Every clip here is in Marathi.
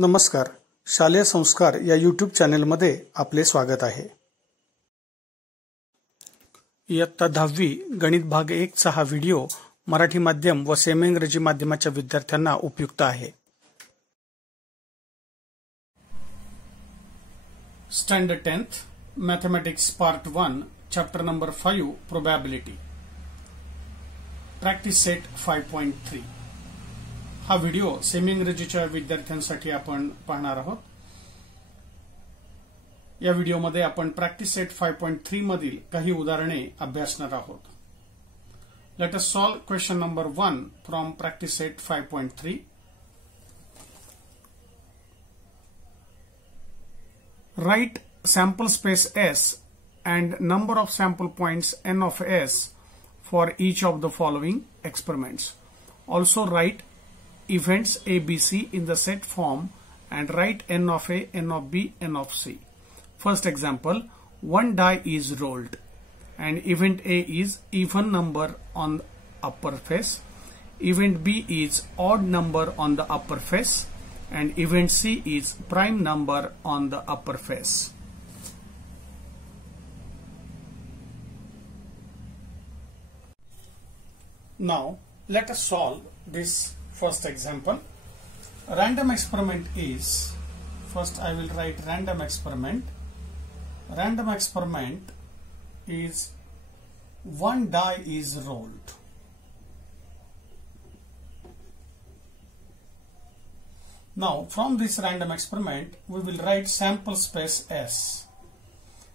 नमस्कार. शालेय संस्कार या यूट्यूब चॅनेलमध्ये आपले स्वागत आहे. इयत्ता 10वी गणित भाग 1 चा हा व्हिडिओ मराठी माध्यम व सेमी इंग्रजी माध्यमाच्या विद्यार्थ्यांना उपयुक्त आहे. Standard 10th mathematics part 1 chapter number 5 probability practice set 5.3 हा व्हिडिओ सेमी इंग्रजीच्या विद्यार्थ्यांसाठी आपण पाहणार आहोत. या व्हिडिओमध्ये आपण प्रॅक्टिस सेट 5.3 मधील काही उदाहरणे अभ्यासणार आहोत. Let us solve question number 1 from practice set 5.3. Write sample space S and number of sample points n of S for each of the following experiments. Also write events A, B, C in the set form and write n of A, n of B, n of C. First example, one die is rolled and event A is even number on the upper face, event B is odd number on the upper face and event C is prime number on the upper face. Now let us solve this first example. Random experiment is, first I will write random experiment. Random experiment is one die is rolled. Now from this random experiment we will write sample space S.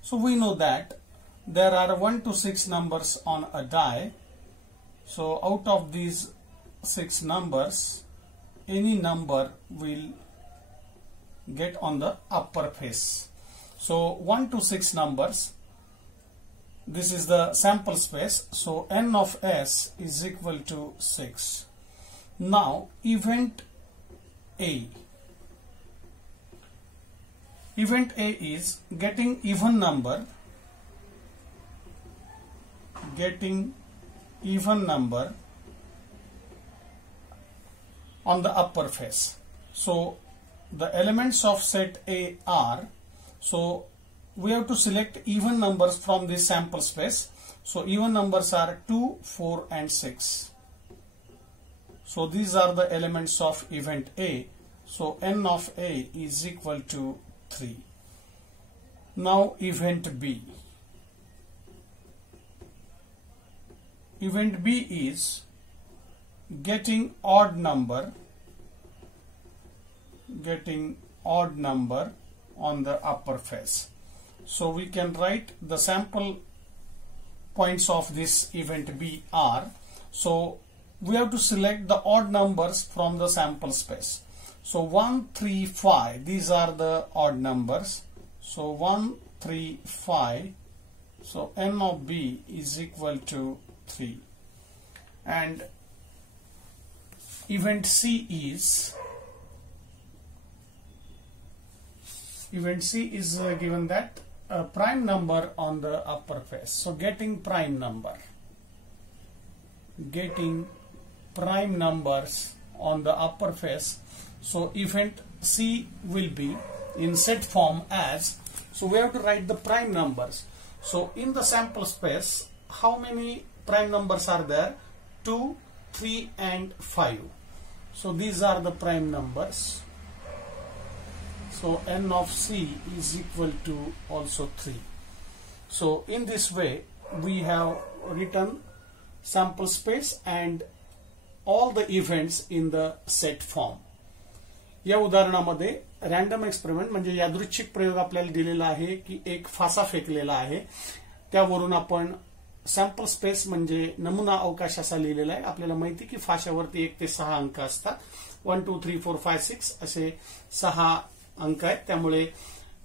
So we know that there are 1 to 6 numbers on a die. So out of these 6 numbers, any number will get on the upper face. So 1 to 6 numbers, this is the sample space. So n of S is equal to 6. Now event A. Event A is getting even number on the upper face. So the elements of set A are, so we have to select even numbers from this sample space. So even numbers are 2, 4 and 6. So these are the elements of event A. So n of A is equal to 3. Now event B. Event B is getting odd number on the upper face. So we can write the sample points of this event B are, so we have to select the odd numbers from the sample space. So 1, 3, 5, these are the odd numbers. So 1, 3, 5, so n of B is equal to 3. And event C is given that a prime number on the upper face. So getting prime numbers on the upper face. So event C will be in set form as, so we have to write the prime numbers. So in the sample space, how many prime numbers are there? 2, 3 and 5. So these are the prime numbers. So n of C is equal to also 3. So in this way we have written sample space and all the events in the set form. या उदाहरणामध्ये रॅन्डम एक्सपेरिमेंट म्हणजे यादृच्छिक प्रयोग आपल्याला दिलेला आहे की एक फासा फेकलेला आहे, त्यावरून आपण सॅम्पल स्पेस म्हणजे नमुना अवकाश असा लिहिलेला आहे. आपल्याला माहिती की फाशावरती 1 ते 6 अंक असतात. 1, 2, 3, 4, 5, 6 असे 6 अंक आहेत. त्यामुळे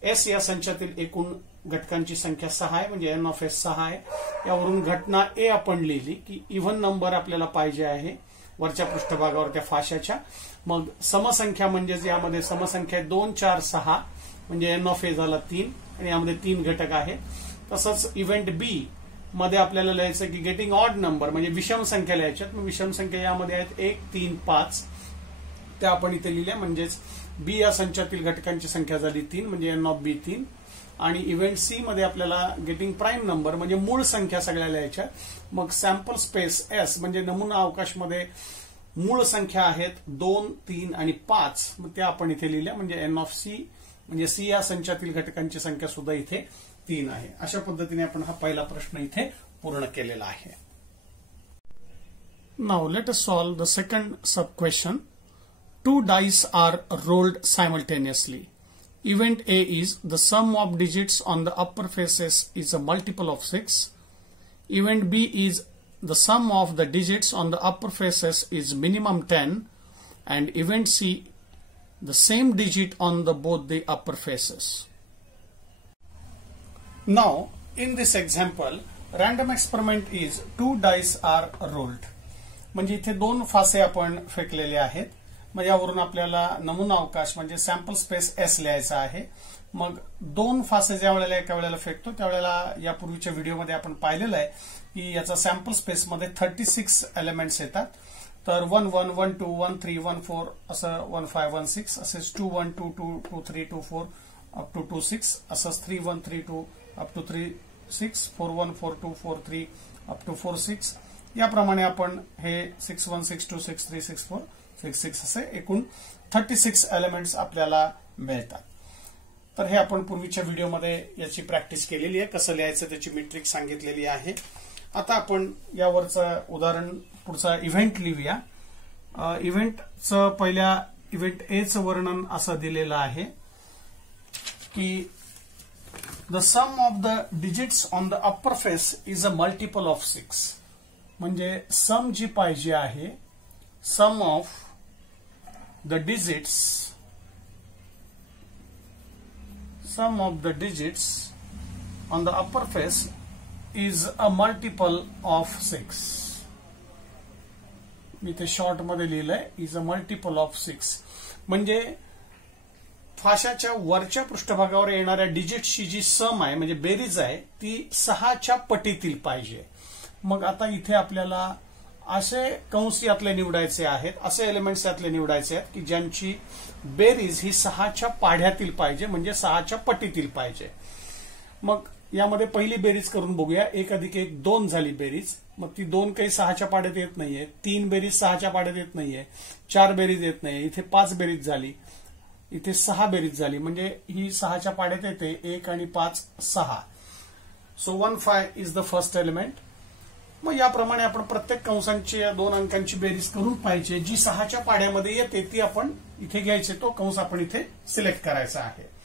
एस या संचातील एकूण घटकांची संख्या 6 आहे, म्हणजे एन ऑफ एस 6 आहे. यावरून घटना ए आपण लिहिली की इव्हन नंबर आपल्याला पाहिजे आहे वरच्या पृष्ठभागावर त्या फाशाच्या. मग समसंख्या म्हणजेच यामध्ये समसंख्या 2, 4, 6 म्हणजे एन ऑफ ए झाला 3 आणि यामध्ये 3 घटक आहेत. तसंच इव्हेंट बी मध्ये आपल्याला लिहायचं की गेटिंग ऑड नंबर म्हणजे विषम संख्या लिहायच्यात. मग विषम संख्या यामध्ये आहेत 1, 3, 5 त्या आपण इथे लिहिल्या, म्हणजेच बी या संचातील घटकांची संख्या झाली 3 म्हणजे एन ऑफ बी 3 आणि इव्हेंट सी मध्ये आपल्याला गेटिंग प्राईम नंबर म्हणजे मूळ संख्या सगळ्या लिहायच्या. मग सॅम्पल स्पेस एस म्हणजे नमुना अवकाशमध्ये मूळ संख्या आहेत 2, 3 आणि 5. मग त्या आपण इथे लिहिल्या म्हणजे एन ऑफ सी म्हणजे सी या संचातील घटकांची संख्या सुद्धा इथे 3 आहे. अशा पद्धतीने आपण हा पहिला प्रश्न इथे पूर्ण केलेला आहे. Now let us solve the second sub question. 2 dice are rolled simultaneously. Event A is the sum of digits on the upper faces is a multiple of 6. Event B is the sum of the digits on the upper faces is minimum 10. And event C, the same digit on the both the upper faces. Now in this example, random experiment is 2 dice are rolled. म्हणजे इथे 2 फासे आपण फेकलेले आहेत. मग यावरून आपल्याला नमुना अवकाश म्हणजे सॅम्पल स्पेस एस लिहायचा आहे. मग 2 फासे ज्या वेळेला एका वेळेला फेकतो त्यावेळेला यापूर्वीच्या व्हिडिओमध्ये आपण पाहिलेलं आहे की याचा सॅम्पल स्पेसमध्ये 36 एलिमेंट्स येतात. तर 1 1 1 2 1 3 1 4 असं 1 5 1 6 असेच 2 1 2 2 2 3 2 4 अप टू 2 6 असंच 3 1 3 2 अप टू 3 6 4 1 4 2 4 3 अप टू 4 6. याप्रमाणे आपण हे 6 1 6 2 6 3 6 4 6 6 असे एकूण 36 एलिमेंट्स आपल्याला मिळतात. तर हे आपण पूर्वीच्या व्हिडिओमध्ये याची प्रॅक्टिस केलेली आहे. कसं लिहायचं त्याची मी ट्रिक सांगितलेली आहे. आता आपण यावरचं उदाहरण पुढचा इव्हेंट लिहूया. इव्हेंटचं पहिल्या इव्हेंट ए चं वर्णन असं दिलेलं आहे की the sum of the digits on the upper face is a multiple of 6. म्हणजे सम जी पाहिजे आहे sum of the digits on the upper face is a multiple of 6. मी ते शॉर्ट मध्ये लिहिलंय इज अ मल्टिपल ऑफ 6. म्हणजे फाशाच्या वरच्या पृष्ठभागावर येणाऱ्या डिजिट्सची जी सम आहे म्हणजे बेरीज आहे ती 6च्या पटीतील पाहिजे. मग आता इथे आपल्याला असे कंस यातले निवडायचे आहेत, असे एलिमेंट्स यातले निवडायचे आहेत की ज्यांची बेरीज ही 6च्या पाढ्यातील पाहिजे म्हणजे 6च्या पटीतील पाहिजे. मग यामध्ये पहिली बेरीज करून बघूया. 1 + 1 2 झाली बेरीज. मग ती 2 काही 6च्या पाढ्यात येत नाहीये. 3 बेरीज 6च्या पाढ्यात येत नाहीये. 4 बेरीज येत नाहीये. इथे 5 बेरीज झाली. इथे 6 बेरीज झाली म्हणजे ही 6च्या पाढ्यात येते. 1 आणि 5 6. So 1 5 is the first element. मग याप्रमाणे आपण प्रत्येक कंसांची या 2 अंकांची बेरीज करून पाहिजे. जी 6च्या पाढ्यामध्ये येते ती आपण इथे घ्यायचे. तो कंस आपण इथे सिलेक्ट करायचा आहे.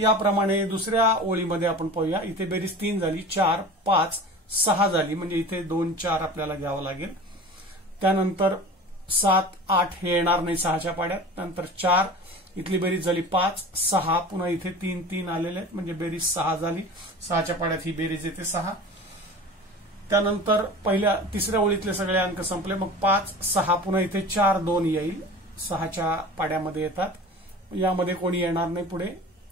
याप्रमाणे दुसऱ्या ओळीमध्ये आपण पाहूया. इथे बेरीज 3 झाली. 4 5 6 झाली म्हणजे इथे 2 4 आपल्याला घ्यावं लागेल. त्यानंतर 7 8 हे येणार नाही 6च्या पाढ्यात. नंतर 4 इथली बेरीज झाली 5 6 पुन्हा इथे 3 3 आलेले आहेत म्हणजे बेरीज 6 झाली. 6च्या पाढ्यात ही बेरीज येते 6. त्यानंतर तिसऱ्या ओळीतले सगळे अंक संपले. मग 5 6 पुन्हा इथे 4 2 येईल 6च्या पाड्यामध्ये येतात. यामध्ये कोणी येणार नाही पुढे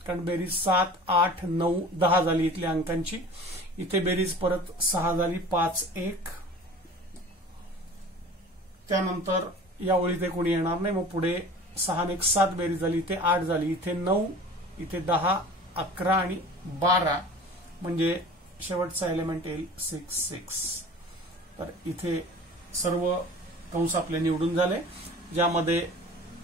कारण बेरीज 7 8 9 10 झाली इथल्या अंकांची. इथे बेरीज परत 6 झाली 5 1. त्यानंतर या ओळीत कोणी येणार नाही. मग पुढे 6 1 7 बेरीज झाली. इथे 8 झाली. इथे 9 इथे 10 11 आणि 12 म्हणजे शेवटचा एलिमेंट येईल 6 6. तर इथे सर्व कंस आपले निवडून झाले ज्यामध्ये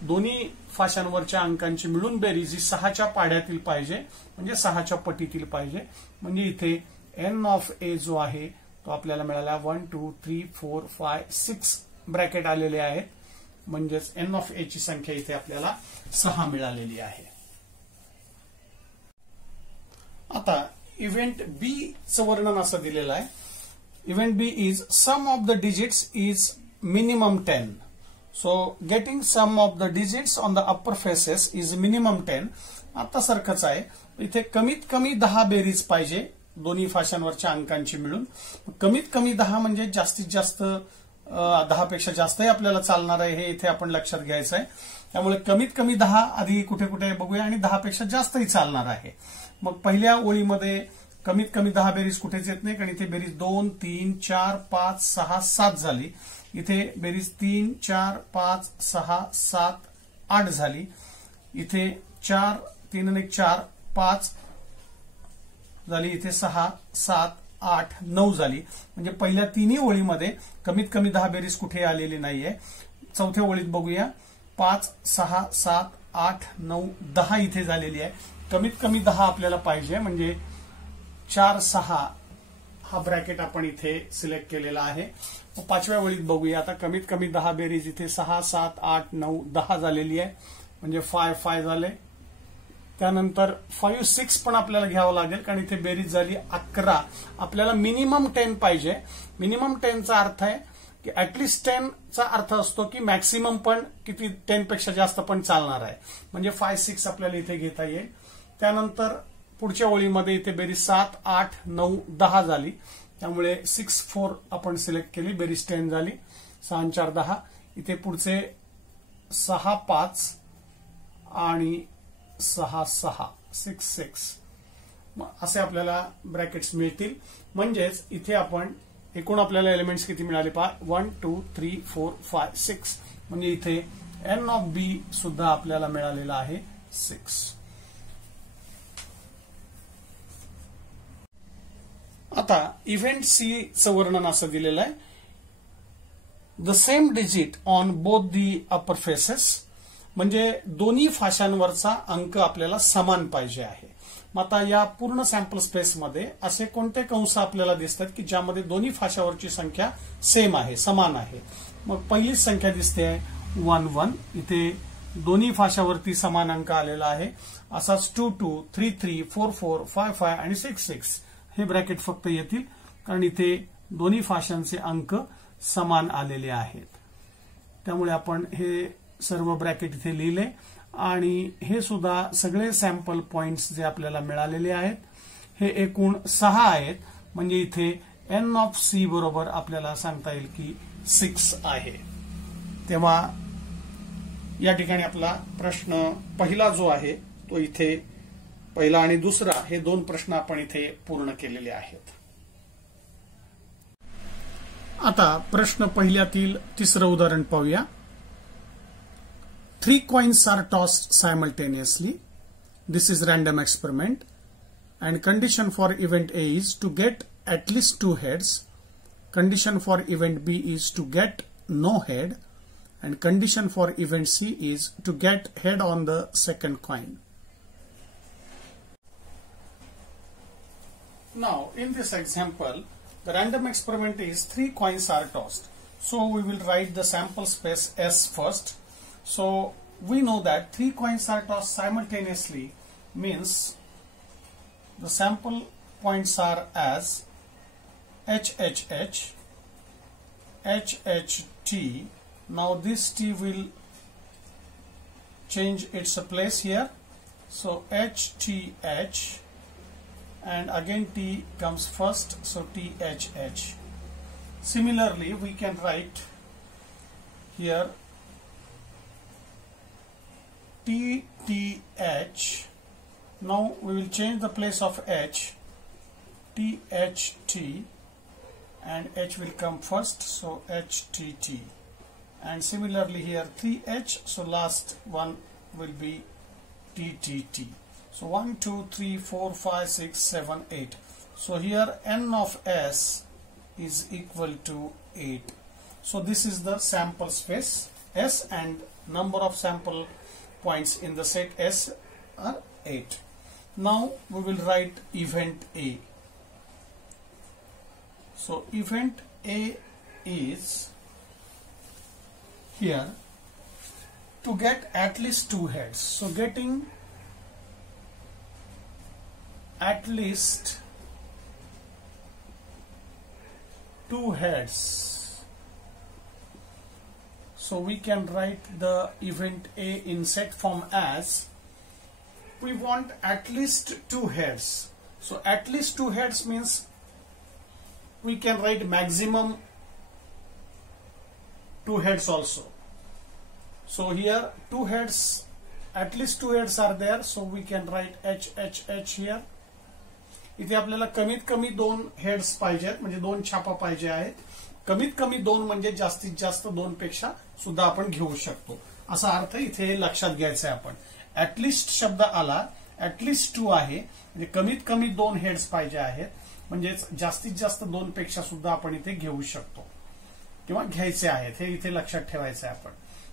दोन्ही फाशांवरच्या अंकांची मिळून बेरीज ही 6च्या पाढ्यातील पाहिजे म्हणजे 6च्या पटीतील पाहिजे. म्हणजे इथे एन ऑफ ए जो आहे तो आपल्याला मिळाला 1 2 3 4 5 6 ब्रॅकेट आलेले आहेत. म्हणजेच एन ऑफ ए ची संख्या इथे आपल्याला 6 मिळालेली आहे. आता इव्हेंट बी चं वर्णन असं दिलेलं आहे. Event B is sum of the digits is minimum 10. So getting sum of the digits on the upper faces is minimum 10. आता सारखंच आहे. इथे कमीत कमी 10 बेरीज पाहिजे दोन्ही फाशांवरच्या अंकांची मिळून. कमीत कमी 10 म्हणजे जास्तीत जास्त 10 पेक्षा जास्तही आपल्याला चालणार आहे हे इथे आपण लक्षात घ्यायचं आहे. त्यामुळे कमीत कमी 10 आधी कुठे कुठे बघूया आणि 10 पेक्षा जास्तही चालणार आहे. मग पहिल्या ओळीमध्ये कमीत कमी 10 बेरीज कुठेच येत नाही कारण इथे बेरीज 2 3 4 5 6 7 झाली. इथे बेरीज 3 4 5 6 7 8 झाली. इथे 4 3 आणि 4 5 झाली, इथे 6 7 8 9 झाली. म्हणजे पहिल्या तिन्ही ओळीमध्ये कमीत कमी 10 बेरीज कुठे आलेली नाहीये. चौथ्या ओळीत बघूया 5 6 7 8 9 10 इथे झालेली आहे. कमीत कमी 10 आपल्याला पाहिजे, म्हणजे 4 6 हा ब्रॅकेट आपण इथे सिलेक्ट केलेला आहे. पाचव्या ओळीत बघूया आता कमीत कमी 10 बेरीज इथे 6 7 8 9 10 झालेली आहे, म्हणजे 5 5 झाले. त्यानंतर 5 6 पण आपल्याला घ्यावं लागेल, कारण इथे बेरीज झाली 11. आपल्याला मिनिमम 10 पाहिजे. मिनिमम 10 चा अर्थ आहे की ऍटलिस्ट 10 चा अर्थ असतो की मॅक्सिमम पण किती 10 पेक्षा जास्त पण चालणार आहे, म्हणजे 5 6 आपल्याला इथे घेता येईल. त्यानंतर पुढच्या ओळीमध्ये इथे बेरीज 7 8 9 10 झाली, त्यामुळे 6 4 आपण सिलेक्ट केली, बेरीज 10 झाली. 6 4 10. इथे पुढचे 6 5 आणि 6 6 6 6 असे आपल्याला ब्रॅकेट्स मिळतील. म्हणजेच इथे आपण एकूण आपल्याला एलिमेंट्स किती मिळाले पहा, 1 2 3 4 5 6, म्हणजे इथे एन ऑफ बी सुद्धा आपल्याला मिळालेला आहे 6. आता इव्हेंट सी चं वर्णन असं दिलेलं आहे, the same digit on both the upper faces, म्हणजे दोन्ही फाशांवरचा अंक आपल्याला समान पाहिजे आहे. मग आता या पूर्ण सॅम्पल स्पेसमध्ये असे कोणते कंस आपल्याला दिसतात की ज्यामध्ये दोन्ही फाशावरची संख्या सेम आहे, समान आहे. मग पहिलीच संख्या दिसते आहे 1 1, इथे दोन्ही फाशावरती समान अंक आलेला आहे. असाच 2 2 3 3 4 4 5 5 आणि 6 6 हे ब्रॅकेट फक्त येतील, कारण इथे दोन्ही फाशांचे अंक समान आलेले आहेत. त्यामुळे आपण हे सर्व ब्रॅकेट इथे लिहिले, आणि हे सुद्धा सगळे सॅम्पल पॉइंट्स जे आपल्याला मिळालेले आहेत हे एकूण 6 आहेत. म्हणजे इथे एन ऑफ सी बरोबर आपल्याला सांगता येईल की 6 आहे. तेव्हा या ठिकाणी आपला प्रश्न पहिला जो आहे तो इथे, पहिला आणि दुसरा हे 2 प्रश्न आपण इथे पूर्ण केलेले आहेत. आता प्रश्न पहिल्यातील तिसरं उदाहरण पाहूया. 3 coins are tossed simultaneously. This is random experiment, and condition for event A is to get at least 2 heads. Condition for event B is to get no head, and condition for event C is to get head on the second coin. Now in this example, the random experiment is 3 coins are tossed. So we will write the sample space S first. So we know that 3 coins are tossed simultaneously means the sample points are as H H H, H H T. Now this T will change its place here. So H T H, and again T comes first, so T H H. Similarly, we can write here T T H. Now we will change the place of H, T H T, and H will come first, so H T T. And similarly here 3H, so last one will be T T T. So 1 2 3 4 5 6 7 8. So here n of S is equal to 8. So this is the sample space S, and number of sample points in the set S are 8. Now we will write event A. So event A is here to get at least 2 heads. So getting at least 2 heads. So we can write the event A in set form as, we want at least 2 heads. So at least 2 heads means we can write maximum 2 heads also. So here 2 heads, at least 2 heads are there, so we can write H H H here. इथे आपल्याला कमीत कमी 2 हेड्स पाहिजेत, म्हणजे 2 छापा पाहिजे आहेत. कमीत कमी 2 म्हणजे जास्तीत जास्त 2 पेक्षा सुद्धा आपण घेऊ शकतो, असा अर्थ इथे लक्षात घ्यायचा आहे आपण. ऍटलिस्ट शब्द आला, ऍटलिस्ट 2 आहे, म्हणजे कमीत कमी 2 हेड्स पाहिजे आहेत, म्हणजेच जास्तीत जास्त 2 पेक्षा सुद्धा आपण इथे घेऊ शकतो किंवा घ्यायचे आहेत, हे इथे लक्षात ठेवायचं आहे आपण.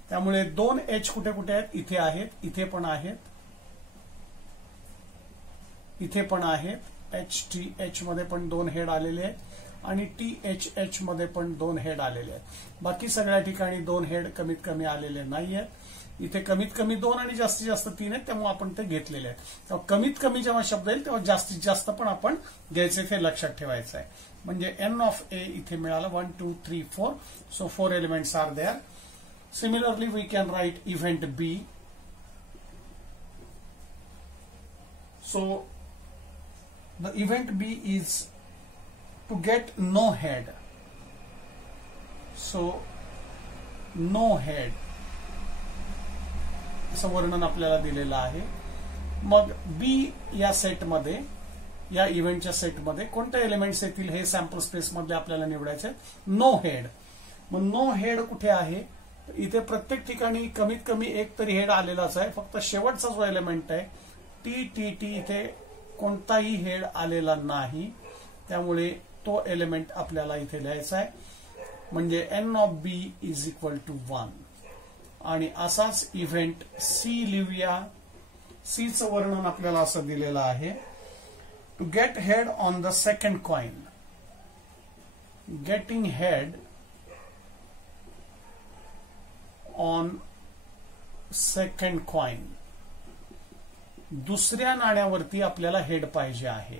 त्यामुळे 2 एच कुठे कुठे आहेत, इथे आहेत, इथे पण आहेत, इथे पण आहेत. HTH मध्ये पण 2 हेड आलेले आहेत आणि THH मध्ये पण 2 हेड आलेले आहेत. बाकी सगळ्या ठिकाणी 2 हेड कमीत कमी आलेले नाही आहेत. इथे कमीत कमी 2 आणि जास्तीत जास्त 3 आहेत, त्यामुळे आपण ते घेतलेले आहेत. तेव्हा कमीत कमी जेव्हा शब्द येईल तेव्हा जास्तीत जास्त पण आपण घ्यायचे, ते लक्षात ठेवायचं आहे. म्हणजे N of A इथे मिळालं 1 2 3 4. So 4 elements are there. Similarly, we can write event B. So, the event B is to get no head. So, no head. असं वर्णन आपल्याला दिलेलं आहे. मग B या सेटमध्ये, या इव्हेंटच्या सेटमध्ये कोणते एलिमेंट्स येतील हे सॅम्पल स्पेस मधले आपल्याला निवडायचे. No head. मग नो हेड कुठे आहे? इथे प्रत्येक ठिकाणी कमीत कमी एक तरी हेड आलेलाच आहे. फक्त शेवटचा जो एलिमेंट आहे TTT, इथे कोणताही हेड आलेला नाही, त्यामुळे तो एलिमेंट आपल्याला इथे लिहायचा आहे. म्हणजे N of B is equal to 1. आणि असाच इव्हेंट C लिहूया. C चं वर्णन आपल्याला असं दिलेलं आहे. To get head on the second coin. Getting head on second coin. दुसऱ्या नाण्यावरती आपल्याला हेड पाहिजे आहे.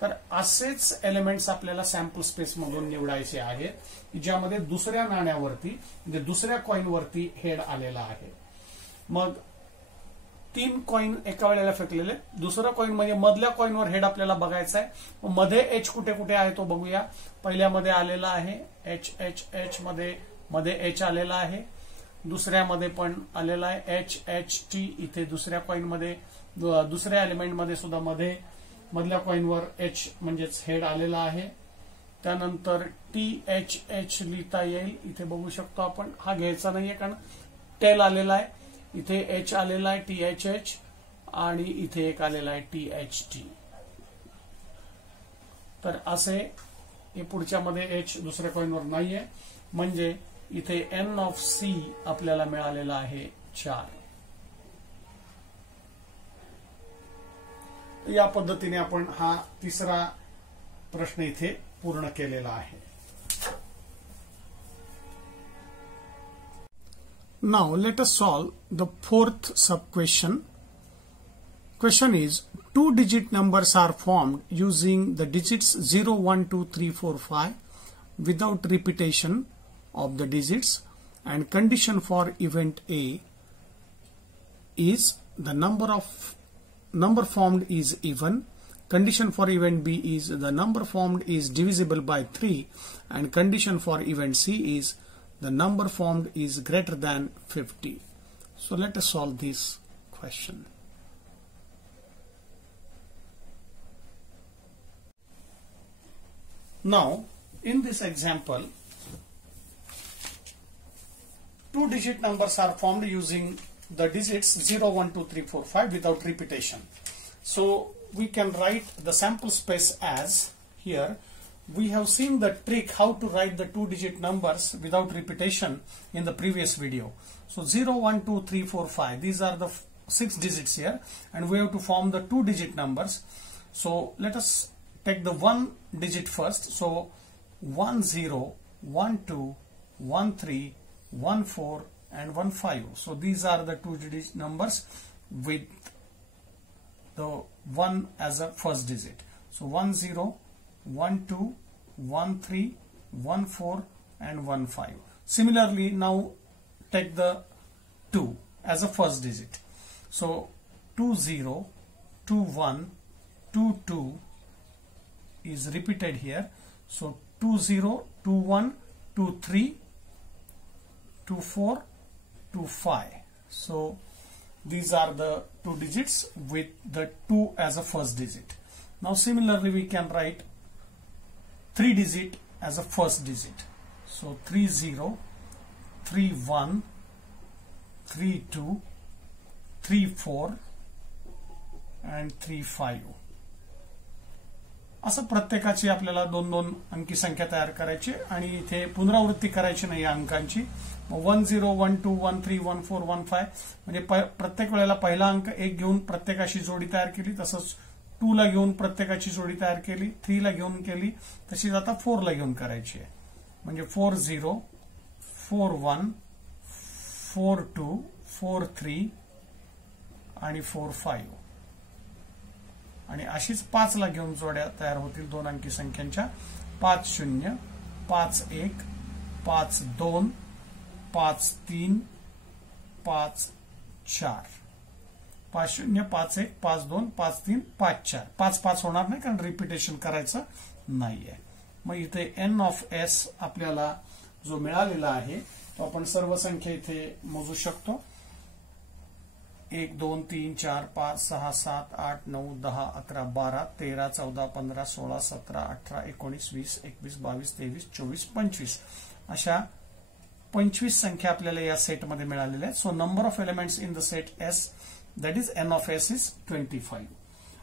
तर असेच एलिमेंट्स आपल्याला सॅम्पल स्पेस मधून निवडायचे आहेत ज्यामध्ये दुसऱ्या नाण्यावरती, म्हणजे दुसऱ्या कॉइन वरती हेड आलेला आहे. मग 3 कॉइन एका वेळेला फेकलेले. दुसरा कॉइन म्हणजे मधल्या कॉइनवर हेड आपल्याला बघायचा आहे. मध्ये एच कुठे कुठे आहे तो बघूया. पहिल्यामध्ये आलेला आहे HHH मध्ये एच आलेला आहे. दुसऱ्यामध्ये पण आलेला आहे HHT. इथे दुसऱ्या कॉइन मध्ये, दुसऱ्या एलिमेंट मध्ये सुद्धा मधल्या कॉइनवर एच म्हणजेच हेड आलेला आहे. त्यानंतर THH लिहिता येईल. इथे बघू शकतो आपण. हा घ्यायचा नाहीये कारण टेल आलेला आहे. इथे एच आलेला आहे THH आणि इथे एक आलेला आहे THT. तर असे हे पुढच्या मध्ये एच दुसऱ्या कॉइनवर नाहीये, म्हणजे इथे N of C आपल्याला मिळालेला आहे 4. या पद्धतीने आपण हा तिसरा प्रश्न इथे पूर्ण केलेला आहे. Now let us solve the fourth sub question. Question is, 2-digit numbers are formed using the digits 0, 1, 2, 3, 4, 5 without repetition of the digits, and condition for event A is the number formed is even. Condition for event B is the number formed is divisible by 3, and condition for event C is the number formed is greater than 50. So let us solve this question. Now in this example, 2-digit numbers are formed using the digits 0, 1, 2, 3, 4, 5 without repetition. So we can write the sample space as here. We have seen the trick how to write the 2-digit numbers without repetition in the previous video. So 0, 1, 2, 3, 4, 5. These are the 6 digits here, and we have to form the 2-digit numbers. So let us take the 1 digit first. So 1 0, 1 2, 1 3, 1 4, and 1 5. So these are the 2-digit numbers with the 1 as a first digit. So 1 0, 1 2, 1 3, 1 4, and 1 5. Similarly, now take the 2 as a first digit. So 2 0, 2 1, 2 2 is repeated here. So 2 0, 2 1, 2 3, 2 4, 2 5. So these are the 2 digits with the 2 as a first digit. Now similarly we can write 3 digit as a first digit. So 3 0, 3 1, 3 2, 3 4 and 3 5 असं प्रत्येकाची आपल्याला 2-2 अंकी संख्या तयार करायची आणि इथे पुनरावृत्ती करायची नाही या अंकांची. 1 0 1 2 1 3 1 4 1 5 म्हणजे प्रत्येक वेळेला पहिला अंक 1 घेऊन प्रत्येकाची जोडी तयार केली, तसंच 2 ला घेऊन प्रत्येकाची जोडी तयार केली, 3 ला घेऊन केली, तशीच आता 4 ला घेऊन करायची आहे. म्हणजे 4 0 4 1 4 2 4 3 आणि 4 5 आणि अशीच 5 ला घेऊन जोड्या तयार होतील 2 अंकी संख्यांच्या. 5 0 5 1 5 2 5 3 5 4 5 0 5 1 5 2 5 3 5 4 5 5 होणार नाही कारण रिपिटेशन करायचं नाहीये. मग इथे n ऑफ s आपल्याला जो मिळालेला आहे तो आपण सर्व संख्या इथे मोजू शकतो. 1 2 3 4 5 6 7 8 9 10 11 12 13 14 15 16 17 18 19 20 21 22 23 24 25 अशा 25 संख्या आपल्याला या सेटमध्ये मिळालेल्या आहेत. So number of elements in the set S that is n of S is 25.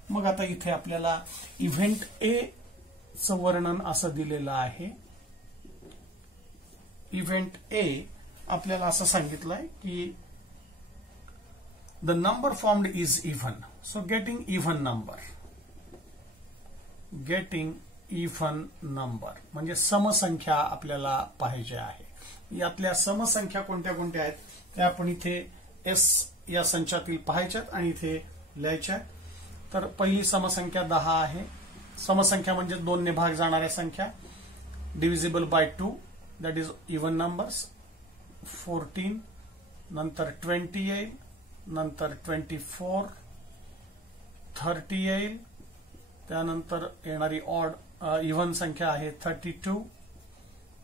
मग आता इथे आपल्याला इव्हेंट A चं वर्णन असं दिलेलं आहे. इव्हेंट A आपल्याला असं सांगितलंय की the number formed is even. So getting even number म्हणजे समसंख्या आपल्याला पाहिजे आहे. यातल्या समसंख्या कोणत्या कोणत्या आहेत त्या आपण इथे S या संचातील पाहायच्यात आणि इथे लिहायच्या. तर पहिली समसंख्या 10 आहे. समसंख्या म्हणजे 2 ने भाग जाणाऱ्या संख्या. Divisible by 2 that is even numbers. 14 नंतर 20 येईल, नंतर 24 30 येईल, त्यानंतर येणारी ऑड इव्हन संख्या आहे 32,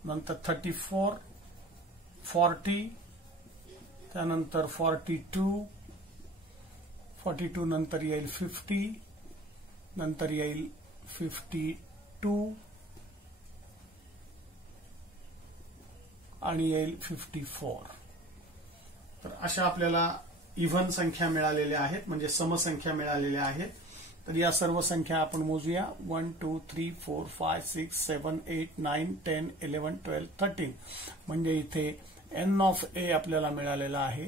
नंतर 34 40, त्यानंतर 42 नंतर येईल 50, नंतर येईल 52 आणि येईल 54. तर अशा आपल्याला इव्हन संख्या मिळालेल्या आहेत म्हणजे समसंख्या मिळालेल्या आहेत. तर या सर्व संख्या आपण मोजूया. 1 2 3 4 5 6 7 8 9 10 11 12 13 म्हणजे इथे n ऑफ A आपल्याला मिळालेला आहे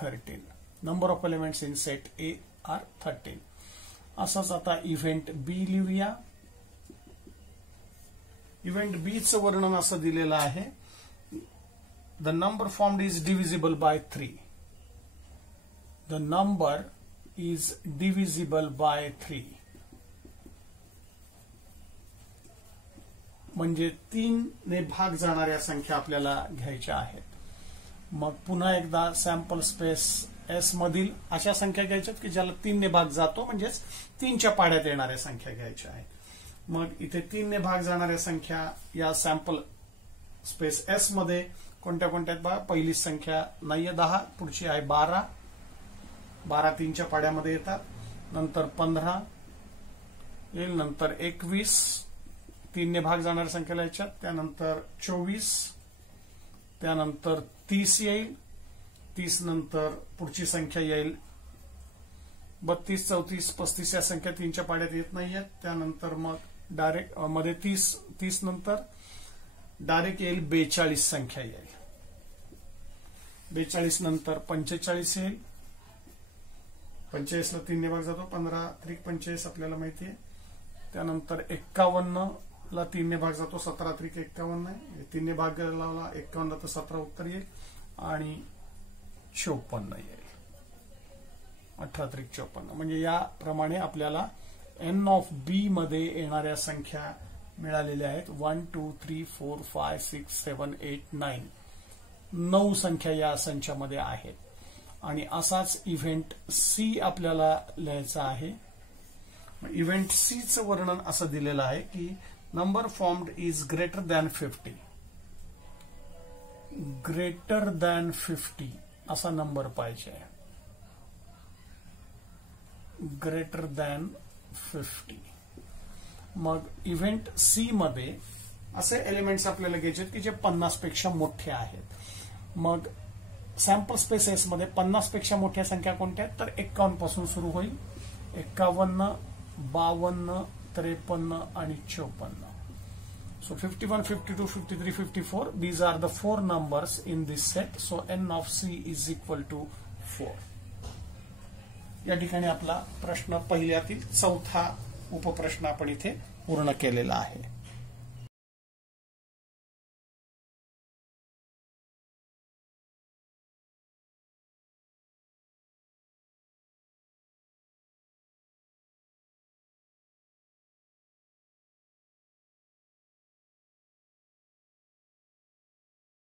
13. Number of elements in set A are 13. असंच आता इव्हेंट B लिहूया. इव्हेंट B चं वर्णन असं दिलेलं आहे. The number formed is divisible by 3. The number is divisible by 3. म्हणजे 3 ने भाग जाणाऱ्या संख्या आपल्याला घ्यायच्या आहेत. मग पुन्हा एकदा सॅम्पल स्पेस S मधील अशा संख्या घ्यायच्यात की ज्याला 3 ने भाग जातो म्हणजेच 3च्या पाड्यात येणाऱ्या संख्या घ्यायच्या आहेत. मग इथे 3 ने भाग जाणाऱ्या संख्या या सॅम्पल स्पेस S मध्ये कोणत्या कोणत्या आहेत बघा. पहिली संख्या नाहीये 10, पुढची आहे 12. 12 3च्या पाड्यामध्ये येतात. नंतर 15 येईल, नंतर 21 3 ने भाग जाणाऱ्या संख्येला याच्यात, त्यानंतर 24, त्यानंतर 30 येईल. 30 नंतर पुढची संख्या येईल 32 34 35 या संख्या 3च्या पाड्यात येत नाहीयेत. त्यानंतर मग डायरेक्ट मध्ये 30 नंतर डायरेक्ट येईल 42 संख्या येईल. 42 नंतर 45 येईल. 45 ला 3 ने भाग जातो. 15 3 45 आपल्याला माहिती आहे. त्यानंतर 51 ला 3 ने भाग जातो. 17 3 51 आहे. 3 ने भाग लावला 51 ला तर 17 उत्तर येईल आणि 54 येईल. 18 3 54 म्हणजे याप्रमाणे आपल्याला n ऑफ B मध्ये येणाऱ्या संख्या मिळालेल्या आहेत. 1 2 3 4 5 6 7 8 9 9 संख्या या संचामध्ये आहेत. आणि असाच इव्हेंट C आपल्याला लिहायचा आहे. इव्हेंट C चं वर्णन असं दिलेलं आहे की number formed is greater than 50. Greater than 50 असा नंबर पाहिजे. Greater than 50. मग इव्हेंट C मध्ये असे एलिमेंट्स आपल्याला घ्यायचे की जे 50 पेक्षा मोठे आहेत. मग सॅम्पल स्पेसेस मध्ये 50 पेक्षा मोठ्या संख्या कोणत्या आहेत तर 51 पासून सुरू होईल. 51, 52, 53 आणि 54. So 51, 52, 53, 54. These are the 4 numbers in this set. So n of C is equal to 4. या ठिकाणी आपला प्रश्न पहिल्यातील चौथा उपप्रश्न आपण इथे पूर्ण केलेला आहे.